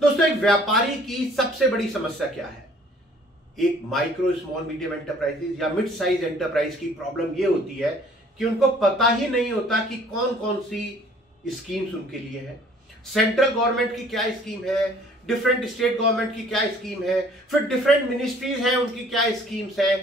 दोस्तों, एक व्यापारी की सबसे बड़ी समस्या क्या है? एक माइक्रो स्मॉल मीडियम एंटरप्राइजेज या मिड साइज एंटरप्राइज की प्रॉब्लम यह होती है कि उनको पता ही नहीं होता कि कौन कौन सी स्कीम्स उनके लिए है। सेंट्रल गवर्नमेंट की क्या स्कीम है, डिफरेंट स्टेट गवर्नमेंट की क्या स्कीम है, फिर डिफरेंट मिनिस्ट्रीज हैं उनकी क्या स्कीम्स है।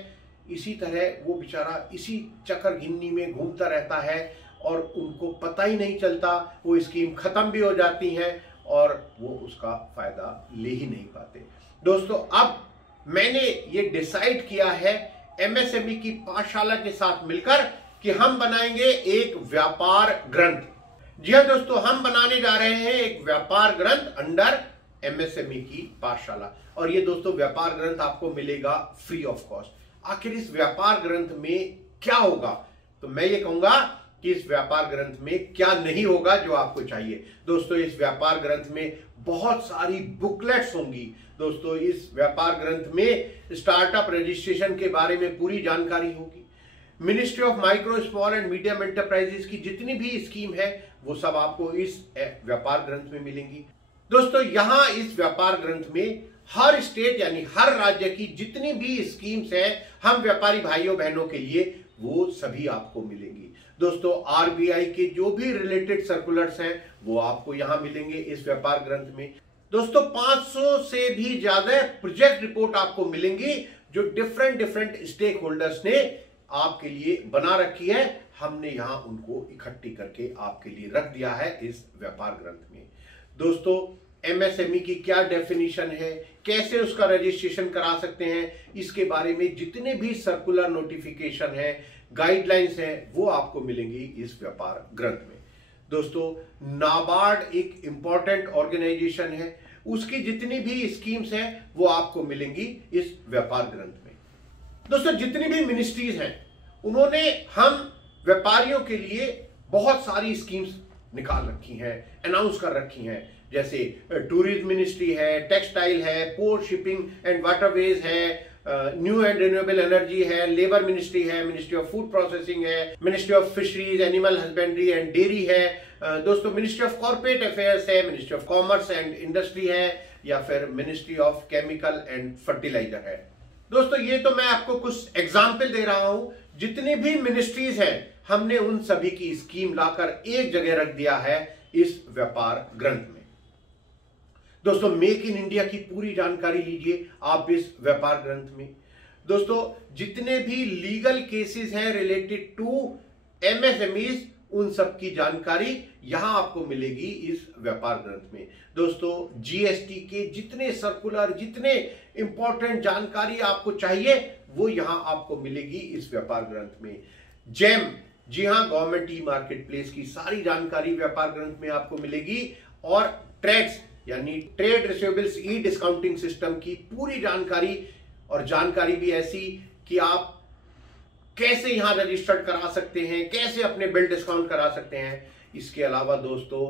इसी तरह वो बेचारा इसी चक्कर गिन्नी में घूमता रहता है और उनको पता ही नहीं चलता, वो स्कीम खत्म भी हो जाती है और वो उसका फायदा ले ही नहीं पाते। दोस्तों, अब मैंने ये डिसाइड किया है एमएसएमई की पाठशाला के साथ मिलकर कि हम बनाएंगे एक व्यापार ग्रंथ। जी हाँ दोस्तों, हम बनाने जा रहे हैं एक व्यापार ग्रंथ अंडर एमएसएमई की पाठशाला। और ये दोस्तों व्यापार ग्रंथ आपको मिलेगा फ्री ऑफ कॉस्ट। आखिर इस व्यापार ग्रंथ में क्या होगा? तो मैं ये कहूंगा कि इस व्यापार ग्रंथ में क्या नहीं होगा जो आपको चाहिए। दोस्तों, इस व्यापार ग्रंथ में बहुत सारी बुकलेट्स होंगी। दोस्तों, इस व्यापार ग्रंथ में स्टार्टअप रजिस्ट्रेशन के बारे में पूरी जानकारी होगी। Ministry of micro small and medium enterprises की जितनी भी स्कीम है वो सब आपको इस व्यापार ग्रंथ में मिलेंगी। दोस्तों, यहां इस व्यापार ग्रंथ में हर स्टेट यानी हर राज्य की जितनी भी स्कीम्स हैं हम व्यापारी भाइयों बहनों के लिए, वो सभी आपको मिलेंगी। दोस्तों, आरबीआई के जो भी रिलेटेड सर्कुलर्स हैं वो आपको यहां मिलेंगे इस व्यापार ग्रंथ में। दोस्तों, 500 से भी ज्यादा प्रोजेक्ट रिपोर्ट आपको मिलेंगी जो डिफरेंट स्टेक होल्डर्स ने आपके लिए बना रखी है। हमने यहां उनको इकट्ठी करके आपके लिए रख दिया है इस व्यापार ग्रंथ में। दोस्तों, एमएसएमई की क्या डेफिनेशन है, कैसे उसका रजिस्ट्रेशन करा सकते हैं, इसके बारे में जितने भी सर्कुलर नोटिफिकेशन है, गाइडलाइंस हैं, वो आपको मिलेंगी इस व्यापार ग्रंथ में। दोस्तों, नाबार्ड एक इंपॉर्टेंट ऑर्गेनाइजेशन है, उसकी जितनी भी स्कीम्स हैं वो आपको मिलेंगी इस व्यापार ग्रंथ में। दोस्तों, जितनी भी मिनिस्ट्रीज हैं उन्होंने हम व्यापारियों के लिए बहुत सारी स्कीम्स निकाल रखी हैं, अनाउंस कर रखी हैं। जैसे टूरिज्म मिनिस्ट्री है, टेक्सटाइल है, पोर्ट शिपिंग एंड वाटरवेज है, न्यू एंड रिन्यूएबल एनर्जी है, लेबर मिनिस्ट्री है, मिनिस्ट्री ऑफ फूड प्रोसेसिंग है, ministry of fisheries, animal husbandry and dairy है। दोस्तों, मिनिस्ट्री ऑफ कॉर्पोरेट अफेयर्स है, ministry of commerce and industry है, या फिर ministry of chemical and fertiliser है। दोस्तों, ये तो मैं आपको कुछ एग्जाम्पल दे रहा हूं। जितनी भी मिनिस्ट्रीज हैं हमने उन सभी की स्कीम लाकर एक जगह रख दिया है इस व्यापार ग्रंथ में। दोस्तों, मेक इन इंडिया की पूरी जानकारी लीजिए आप इस व्यापार ग्रंथ में। दोस्तों, जितने भी लीगल केसेस हैं रिलेटेड टू एमएसएमईज, उन सब की जानकारी यहां आपको मिलेगी इस व्यापार ग्रंथ में। दोस्तों, जीएसटी के जितने सर्कुलर, जितने इंपॉर्टेंट जानकारी आपको चाहिए वो यहां आपको मिलेगी इस व्यापार ग्रंथ में। जेम, जी हां, गवर्नमेंट ई मार्केट प्लेस की सारी जानकारी व्यापार ग्रंथ में आपको मिलेगी। और ट्रेड्स यानी ट्रेड रिसीवेबल्स ई डिस्काउंटिंग सिस्टम की पूरी जानकारी, और जानकारी भी ऐसी कि आप कैसे यहां रजिस्टर्ड करा सकते हैं, कैसे अपने बिल डिस्काउंट करा सकते हैं। इसके अलावा दोस्तों,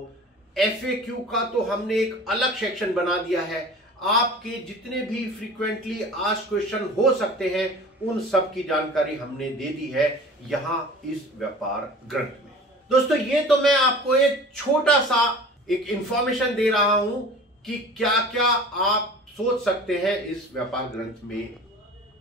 एफएक्यू का तो हमने एक अलग सेक्शन बना दिया है। आपके जितने भी फ्रीक्वेंटली आस्क्ड क्वेश्चन हो सकते हैं उन सब की जानकारी हमने दे दी है यहां इस व्यापार ग्रंथ में। दोस्तों, ये तो मैं आपको एक छोटा सा एक इंफॉर्मेशन दे रहा हूं कि क्या क्या आप सोच सकते हैं इस व्यापार ग्रंथ में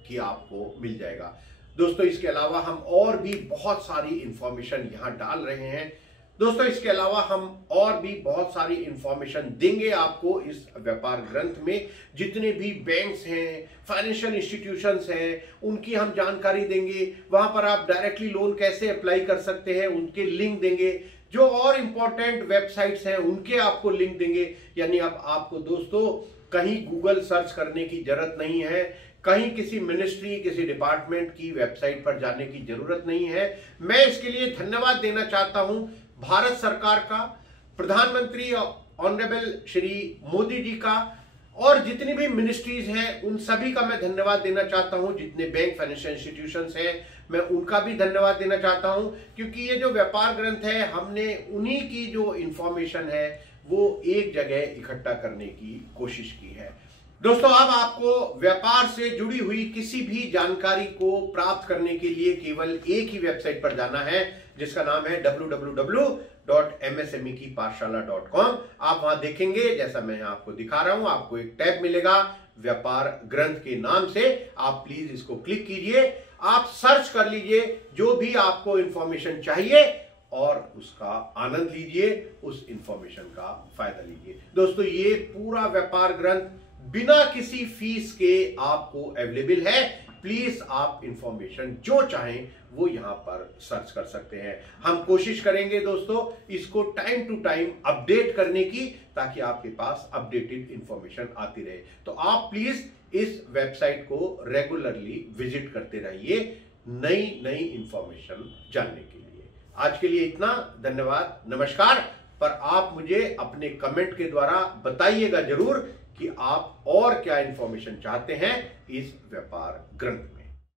कि आपको मिल जाएगा। दोस्तों, इसके अलावा हम और भी बहुत सारी इंफॉर्मेशन यहां डाल रहे हैं। दोस्तों, इसके अलावा हम और भी बहुत सारी इंफॉर्मेशन देंगे आपको इस व्यापार ग्रंथ में। जितने भी बैंक्स हैं, फाइनेंशियल इंस्टीट्यूशंस हैं, उनकी हम जानकारी देंगे। वहां पर आप डायरेक्टली लोन कैसे अप्लाई कर सकते हैं उनके लिंक देंगे। जो और इंपॉर्टेंट वेबसाइट्स हैं उनके आपको लिंक देंगे। यानी अब आपको दोस्तों कहीं गूगल सर्च करने की जरूरत नहीं है, कहीं किसी मिनिस्ट्री, किसी डिपार्टमेंट की वेबसाइट पर जाने की जरूरत नहीं है। मैं इसके लिए धन्यवाद देना चाहता हूं भारत सरकार का, प्रधानमंत्री ऑनरेबल श्री मोदी जी का, और जितनी भी मिनिस्ट्रीज हैं उन सभी का मैं धन्यवाद देना चाहता हूं। जितने बैंक, फाइनेंशियल इंस्टीट्यूशंस हैं, मैं उनका भी धन्यवाद देना चाहता हूं, क्योंकि ये जो व्यापार ग्रंथ है हमने उन्हीं की जो इंफॉर्मेशन है वो एक जगह इकट्ठा करने की कोशिश की है। दोस्तों, अब आपको व्यापार से जुड़ी हुई किसी भी जानकारी को प्राप्त करने के लिए केवल एक ही वेबसाइट पर जाना है, जिसका नाम है www.msmekipathshala.com। आप वहां देखेंगे, जैसा मैं आपको दिखा रहा हूं, आपको एक टैब मिलेगा व्यापार ग्रंथ के नाम से। आप प्लीज इसको क्लिक कीजिए, आप सर्च कर लीजिए जो भी आपको इंफॉर्मेशन चाहिए और उसका आनंद लीजिए, उस इंफॉर्मेशन का फायदा लीजिए। दोस्तों, ये पूरा व्यापार ग्रंथ बिना किसी फीस के आपको अवेलेबल है। प्लीज आप इंफॉर्मेशन जो चाहें वो यहां पर सर्च कर सकते हैं। हम कोशिश करेंगे दोस्तों इसको टाइम टू टाइम अपडेट करने की, ताकि आपके पास अपडेटेड इंफॉर्मेशन आती रहे। तो आप प्लीज इस वेबसाइट को रेगुलरली विजिट करते रहिए नई नई इंफॉर्मेशन जानने के लिए। आज के लिए इतना, धन्यवाद, नमस्कार। पर आप मुझे अपने कमेंट के द्वारा बताइएगा जरूर कि आप और क्या इंफॉर्मेशन चाहते हैं इस व्यापार ग्रंथ में।